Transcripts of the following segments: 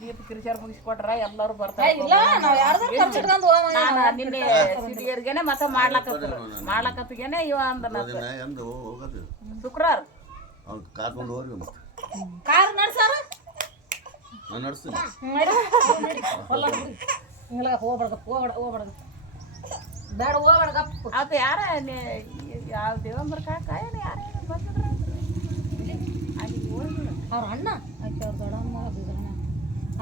ದೀಪ ಕಿರಿಚಾರ ಮುಗಿಸ್ಕೊಟ್ರ ಎಲ್ಲರೂ ಬರ್ತಾರೆ. ನಿನ್ನೆ ಸಿಟಿಯರ್ಗೆನೆ ಮತ್ತೆ ಮಾಡ್ಲಕತ್ತಿಗೆನೆ ಇವ ಅಂದ ಶುಕ್ರವಾರ ಕರ್ಕೊಂಡು ಹೋಗ್ರಿ ಕಾರ್ ನಡ್ಸಾರ ನಾನು ನಡೆಸ್ತೀನಿ. ಬೇಡ ಹೋಗ್ಬೇಡ ಅವತ್ತು ಯಾರ ಯಾವ ದೇವಂಬರ್ ಕಾಕ ಏನು ಯಾರ ಬಂದಿದ್ರ ಅವ್ರ ಅಣ್ಣ ಆಕೆ ಅವ್ರ ದೊಡ್ಡಮ್ಮ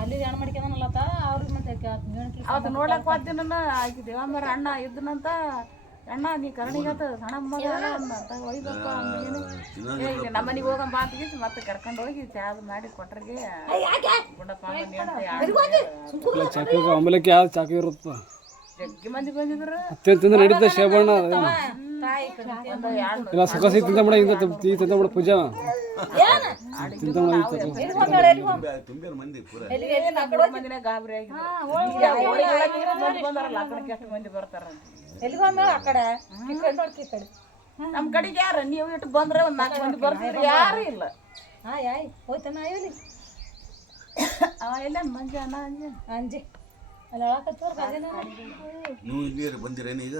ಅಲ್ಲಿ ಹೆಣ್ಣು ಮಾಡ್ಕೊಂಡನಲ್ಲತ್ತ ಅವ್ರಿಗೆ ಮತ್ತೆ ಅವತ್ತು ನೋಡ್ಲಕ್ ಹೋದ್ದಿನ ಆಕೆ ದೇವಂಬರ ಅಣ್ಣ ಇದ್ದನಂತ ಅಣ್ಣ ನೀ ಕರಣಿಗತ್ತ ಸಣ್ಣ ಮಗ ಅಂತ ಒಯ್ದಪ್ಪ ಇಲ್ಲಿ ನಮ್ಮನಿಗೆ ಹೋಗಂಬ ಅಂತ ಮತ್ತೆ ಕರ್ಕೊಂಡು ಹೋಗಿ ಚಾದ್ ಮಾಡಿ ಕೊಟ್ರಿಗೆ ಗುಂಡಪ್ಪ ಆಮೇಲೆ ಯಾವ ಚಾಕಿ ಇರುತ್ತ ಜಗ್ಗಿ ಮಂದಿ ಬಂದಿದ್ರು ತಿಂದ ನಡೀತ ಶೇಬಣ್ಣ ಇಲ್ಲ ಸಕಾಸಿ ತಿಂದ ಮಾಡ ಇಂದ ತಿಂದ ಮಾಡ ಪೂಜಾ ತಿಂದ ಮಂದಿನ ಗಾಬರಿ ಆಗಿ ಎಷ್ಟು ಮಂದಿ ಬರ್ತಾರ ನಮ್ ಕಡೆಗೆ ಯಾರ ನೀವು ಇಟ್ಟು ಬಂದ್ರೆ ಒಂದ್ 4 ಮಂದಿ ಬರ್ತಿದ್ರು ಯಾರು ಇಲ್ಲ ಅವ ಇಲ್ಲ ಮಂಜ ಅಂಜಿ ನೀವು ಇಲ್ಲಿ ಬಂದಿರೇನು ಈಗ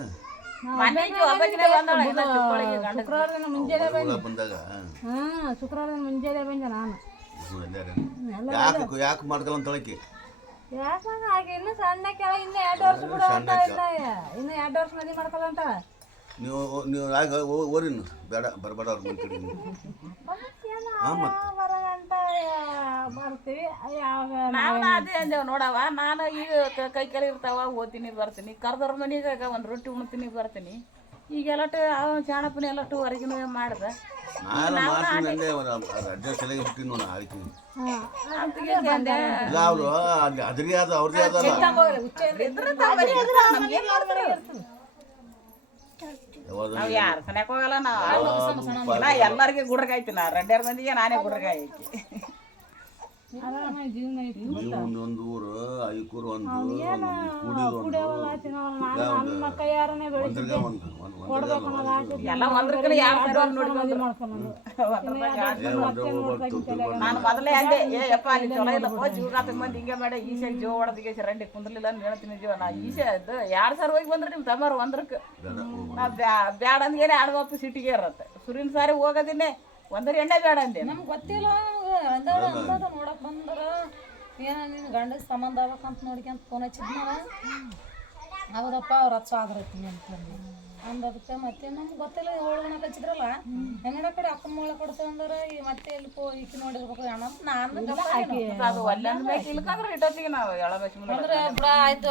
ಶುಕ್ರವಾರ ಮುಂಜಾನೆ ಬಂದೆ ನಾನು ಯಾಕೆ ಮಾಡ್ಕಲ್ಲ ಅಂತ ಹೇಳಕ್ಕೆ ಯಾಕೆ ಇನ್ನು ಸಣ್ಣ ಕೆಳಗೆ ಇನ್ನು 2 ವರ್ಷ ಬಿಡು ಅಂತ ಇನ್ನು 2 ವರ್ಷ ಮದುವೆ ಮಾಡ್ಕೊಳ್ಳ ಅಂತ ನೀವು ಆಗ ಓರಿನು ಬೇಡ ಬರಬೇಡ ಅವ್ರ ಮನೆ ಕಡೆ ಬರ್ತೀವಿ ನಾವು ಅದೇ ಅಂದೇವ್ ನೋಡವ ನಾನು ಈಗ ಕೈ ಕೆಲ ಇರ್ತಾವ ಓದ್ತೀನಿ ಬರ್ತೀನಿ ಕರ್ದವ್ರ ಮನೆಗೆ ಒಂದು ರೊಟ್ಟಿ ಉಣ್ತೀನಿ ಬರ್ತೀನಿ ಈಗ ಎಲ್ಲಟ್ಟು ಅವ ಚಾಣಪ್ಪನ ಎಲ್ಲಟ್ಟು ಹೊರಗಿನ ಮಾಡ್ದ ಅವರು ಅದ್ರಿಗೆ ಆದ ಅವ್ರದೇ ಆದಲ್ಲ ನಾವ್ ಯಾರು ಸನ್ಯಾಕ ಹೋಗಲ್ಲ ನಾ ಎಲ್ಲರಿಗೆ ಗುಡ್ರಗಾಯ್ತಿ ನಾ 2 ಮಂದಿಗೆ ನಾನೇ ಗುಡ್ರಗಾಯಿ ಒಂದು ಊರು ಐಕೂರು ಒಂದು ಎಲ್ಲ ಒಂದ್ರಕ್ಕೆ ನಾನು ಮೊದಲೇ ಅಂದೆ ಏಪ್ಪ ಅಲ್ಲಿ ಚೊಲೋ ಇಲ್ಲ ಜೀವರಾತ ಮಂದಿ ಹಿಂಗೆ ಮಾಡಿ ಈಸೆ ಜೀವ ಹೊಡೆದಿಗೆ ರಂಡಿ ಕುಂದ್ರಲಿಲ್ಲ ಅಂತ ಹೇಳ್ತೀನಿ ಜೀವ ನಾ ಈಸೆ 2 ಸಾರಿ ಹೋಗಿ ಬಂದ್ರೆ ನಿಮ್ಮ ತಮ್ಮಾರು ಒಂದ್ರಕ್ಕೆ ನಾ ಬ್ಯಾಡ ಅಂದ್ಗೇನೆ 2 ಹೊತ್ತು ಸಿಟಿಗೆ ಇರತ್ತೆ ಸುರಿನ ಸಾರಿ ಹೋಗೋದಿನ್ನೇ ಒಂದರ ಎಣ್ಣೆ ಬೇಡ ಅಂದೆ ನಮ್ಗೆ ಗೊತ್ತಿಲ್ಲ ನೋಡಕ್ ಬಂದ್ರ ಏನ ನಿನ್ ಗಂಡದ ಸಂಬಂಧ ಆಗ್ಬೇಕಂತ ನೋಡ್ಕೊಂತ ಫೋನ್ ಹಚ್ಚಿದ್ನಾರ ಹೌದಪ್ಪ ಅವ್ರ ಹಚ್ಚ ಆದ್ರೈತಿ ಅಂತಂದು ಅಂದದಕ್ಕೆ ಮತ್ತೆ ನಮ್ಗೆ ಗೊತ್ತಿಲ್ಲ ಹೋಳ್ಗಣ ಹಚ್ಚಿದ್ರಲ್ಲ ಹೆಂಗಡ ಕಡೆ ಅಕ್ಕ ಮೂಳ ಕೊಡ್ತೇವೆ ಅಂದ್ರೆ ಮತ್ತೆ ಎಲ್ಲಿ ಈಕಿ ನೋಡಿರ್ಬೇಕು ಅಣ್ಣ ನಾನು ಅದು ಒಳ್ಳೆ ಇಲ್ಕಂದ್ರೆ ಇಟ್ಟೊತ್ತಿಗೆ ನಾವು ಎಳಬೇಕು ಅಂದ್ರೆ ಆಯ್ತು